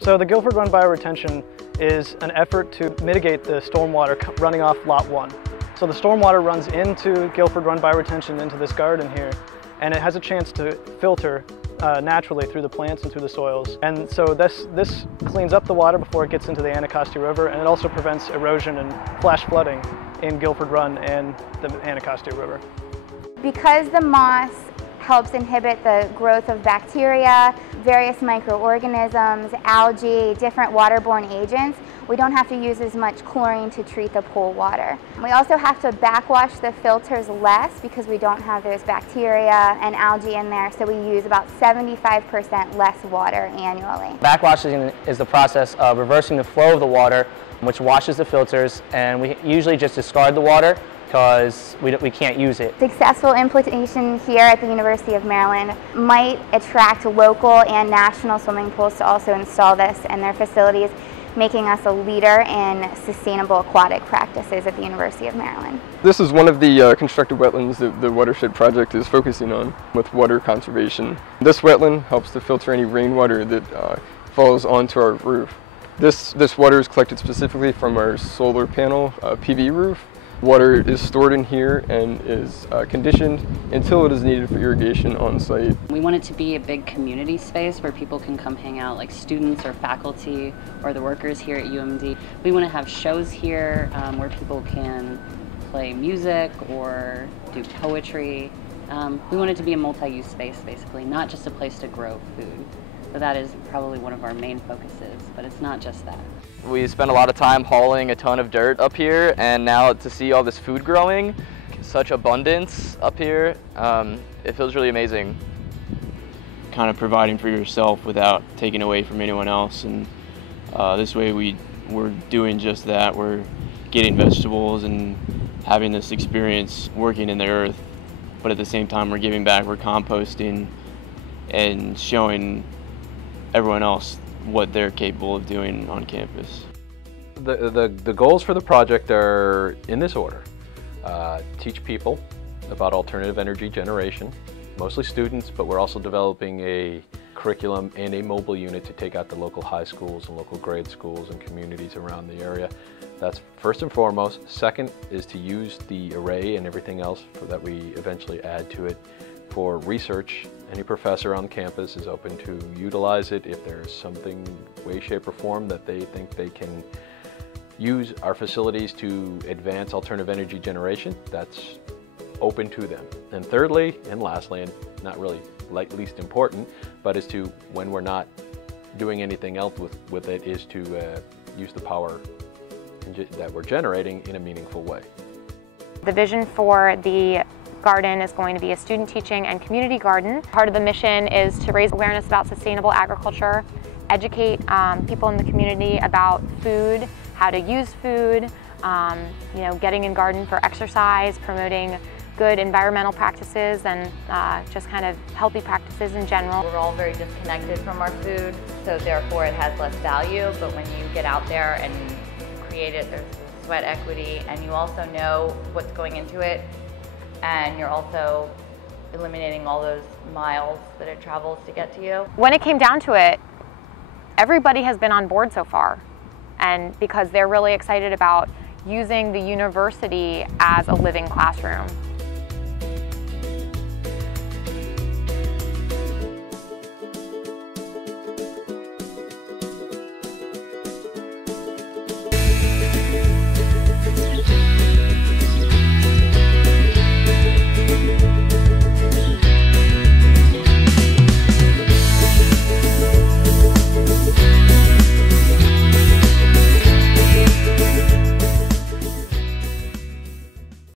So the Guilford Run Bioretention is an effort to mitigate the stormwater running off Lot 1. So the stormwater runs into Guilford Run Bioretention into this garden here, and it has a chance to filter naturally through the plants and through the soils. And so this cleans up the water before it gets into the Anacostia River, and it also prevents erosion and flash flooding in Guilford Run and the Anacostia River. Because the moss helps inhibit the growth of bacteria, various microorganisms, algae, different waterborne agents, we don't have to use as much chlorine to treat the pool water. We also have to backwash the filters less because we don't have those bacteria and algae in there, so we use about 75% less water annually. Backwashing is the process of reversing the flow of the water, which washes the filters, and we usually just discard the water because we can't use it. Successful implementation here at the University of Maryland might attract local and national swimming pools to also install this in their facilities, making us a leader in sustainable aquatic practices at the University of Maryland. This is one of the constructed wetlands that the Watershed Project is focusing on with water conservation. This wetland helps to filter any rainwater that falls onto our roof. This water is collected specifically from our solar panel PV roof. Water is stored in here and is conditioned until it is needed for irrigation on site. We want it to be a big community space where people can come hang out, like students or faculty or the workers here at UMD. We want to have shows here where people can play music or do poetry. We want it to be a multi-use space, basically, not just a place to grow food. So that is probably one of our main focuses, but it's not just that. We spent a lot of time hauling a ton of dirt up here, and now to see all this food growing, such abundance up here, it feels really amazing. Kind of providing for yourself without taking away from anyone else, and this way we're doing just that. We're getting vegetables and having this experience working in the earth, but at the same time we're giving back, we're composting and showing everyone else what they're capable of doing on campus. The goals for the project are in this order. Teach people about alternative energy generation, mostly students, but we're also developing a curriculum and a mobile unit to take out to local high schools and local grade schools and communities around the area. That's first and foremost. Second is to use the array and everything else that we eventually add to it for research. Any professor on campus is open to utilize it if there's something, way, shape, or form that they think they can use our facilities to advance alternative energy generation. That's open to them. And thirdly, and lastly, and not really least important, but is to, when we're not doing anything else with it, is to use the power that we're generating in a meaningful way. The vision for the garden is going to be a student teaching and community garden. Part of the mission is to raise awareness about sustainable agriculture, educate people in the community about food, how to use food, getting in garden for exercise, promoting good environmental practices and just kind of healthy practices in general. We're all very disconnected from our food, so therefore it has less value, but when you get out there and create it, there's sweat equity, and you also know what's going into it, and you're also eliminating all those miles that it travels to get to you. When it came down to it, everybody has been on board so far, and because they're really excited about using the university as a living classroom.